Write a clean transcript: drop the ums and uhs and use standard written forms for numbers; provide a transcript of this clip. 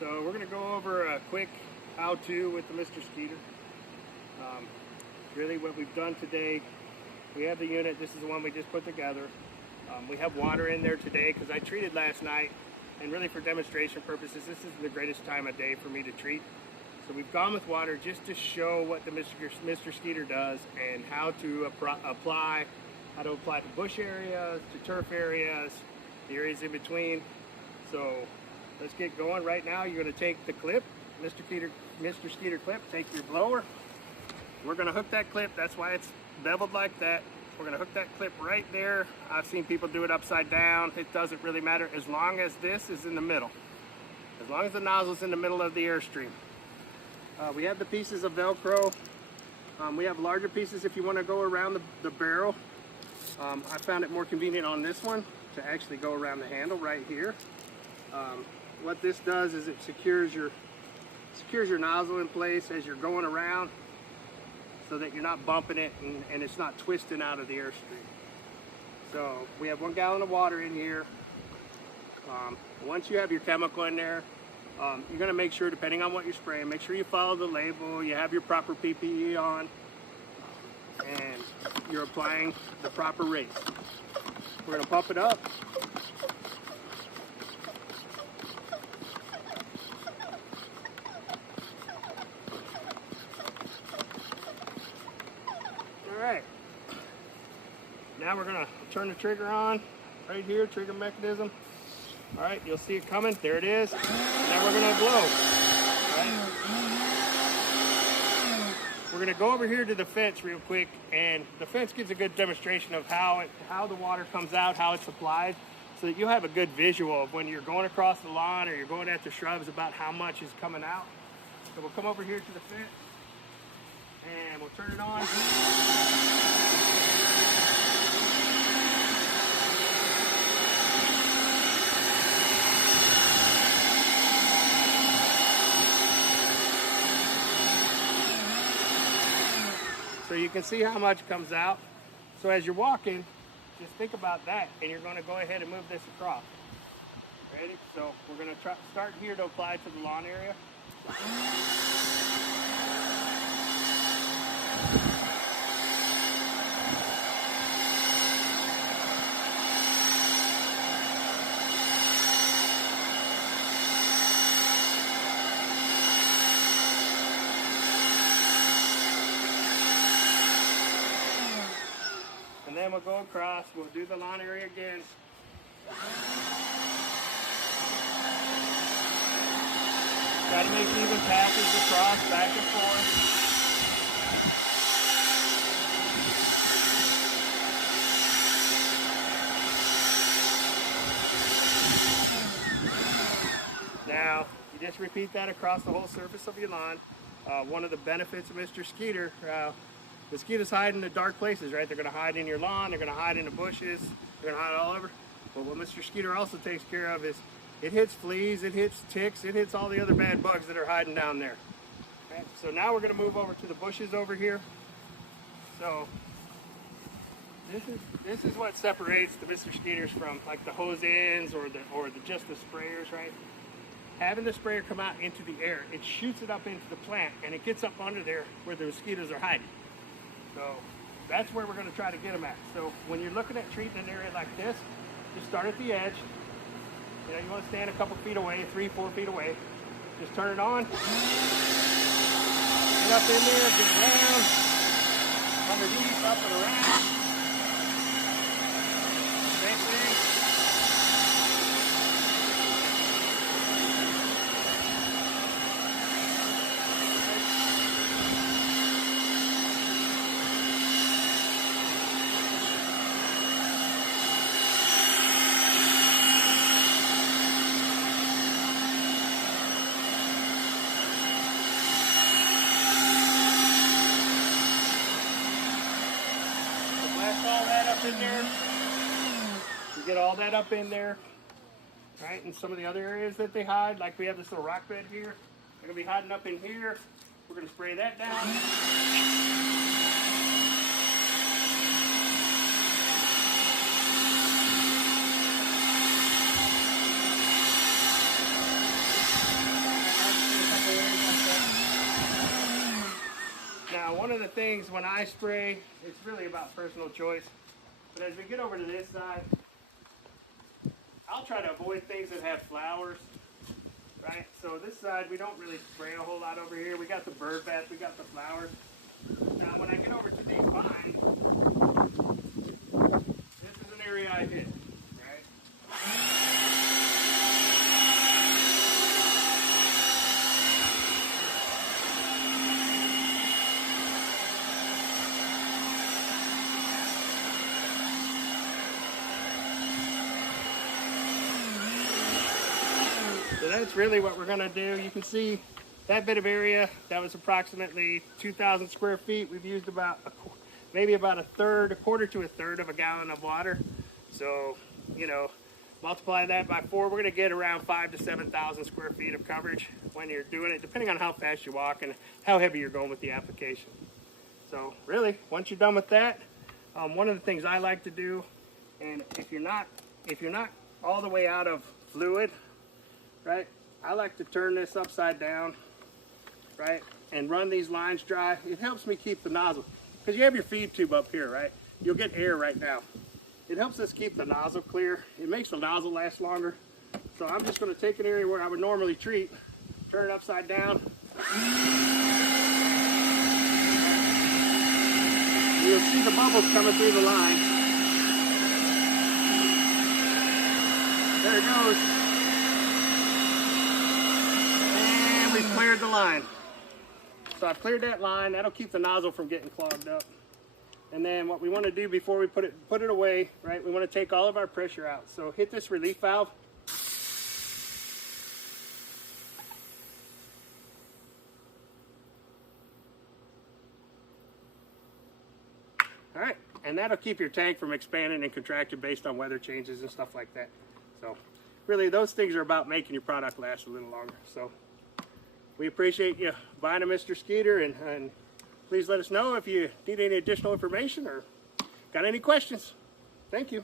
So we're going to go over a quick how-to with the MisterSkeeter. Really what we've done today, we have the unit. This is the one we just put together. We have water in there today because I treated last night, and really for demonstration purposes, this is the greatest time of day for me to treat. So we've gone with water just to show what the MisterSkeeter does and how to apply to bush areas, to turf areas, the areas in between. So let's get going. Right now you're going to take the clip, MisterSkeeter clip, take your blower. We're going to hook that clip. That's why it's beveled like that. We're going to hook that clip right there. I've seen people do it upside down. It doesn't really matter as long as this is in the middle. As long as the nozzle's in the middle of the airstream. We have the pieces of Velcro. We have larger pieces if you want to go around the barrel. I found it more convenient on this one to actually go around the handle right here. What this does is it secures your nozzle in place as you're going around, so that you're not bumping it and it's not twisting out of the airstream. So we have 1 gallon of water in here. Once you have your chemical in there, you're going to make sure, depending on what you're spraying, make sure you follow the label, you have your proper PPE on, and you're applying the proper rate. We're going to pump it up. Alright, now we're going to turn the trigger on right here, trigger mechanism. Alright, you'll see it coming. There it is. Now we're going to blow. Alright. We're going to go over here to the fence real quick, and the fence gives a good demonstration of how the water comes out, how it's applied, so that you'll have a good visual of when you're going across the lawn or you're going at the shrubs about how much is coming out. So we'll come over here to the fence, and we'll turn it on. So you can see how much comes out. So as you're walking, just think about that, and you're going to go ahead and move this across. Ready? So we're going to start here to apply to the lawn area. And then we'll go across, we'll do the lawn area again. Try to make even passes across, back and forth. Now, you just repeat that across the whole surface of your lawn. One of the benefits of MisterSkeeter, mosquitoes hide in the dark places, right? They're going to hide in your lawn, they're going to hide in the bushes, they're going to hide all over. But what MisterSkeeter also takes care of is it hits fleas, it hits ticks, it hits all the other bad bugs that are hiding down there. Okay? So now we're going to move over to the bushes over here. So this is what separates the MisterSkeeters from like the hose ends or just the sprayers, right? Having the sprayer come out into the air, it shoots it up into the plant and it gets up under there where the mosquitoes are hiding. So that's where we're going to try to get them at. So when you're looking at treating an area like this, just start at the edge. You know, you want to stand a couple feet away, 3-4 feet away. Just turn it on. Get up in there, get around, underneath, up and around. Same thing. All that up in there. You get all that up in there, right? And some of the other areas that they hide, like we have this little rock bed here, they're gonna be hiding up in here. We're gonna spray that down. things when I spray, it's really about personal choice. But as we get over to this side, I'll try to avoid things that have flowers, right? So this side, we don't really spray a whole lot over here. We got the bird bath, we got the flowers. Now when I get over to these vines, this is an area I hit, right? So that's really what we're gonna do. You can see that bit of area, that was approximately 2,000 square feet. We've used about maybe about a quarter to a third of a gallon of water. So, you know, multiply that by 4, we're gonna get around 5,000 to 7,000 square feet of coverage when you're doing it, depending on how fast you walk and how heavy you're going with the application. So really, once you're done with that, one of the things I like to do, and if you're not all the way out of fluid, right, I like to turn this upside down, right, and run these lines dry. It helps me keep the nozzle, because you have your feed tube up here, right? You'll get air right now. It helps us keep the nozzle clear. It makes the nozzle last longer. So I'm just going to take an area where I would normally treat, turn it upside down. You'll see the bubbles coming through the line. There it goes. And we've cleared the line. So I've cleared that line. That'll keep the nozzle from getting clogged up. And then what we want to do before we put it away, right, we want to take all of our pressure out. So hit this relief valve. All right, and that'll keep your tank from expanding and contracting based on weather changes and stuff like that. So really, those things are about making your product last a little longer. So we appreciate you buying a MisterSkeeter, and please let us know if you need any additional information or got any questions. Thank you.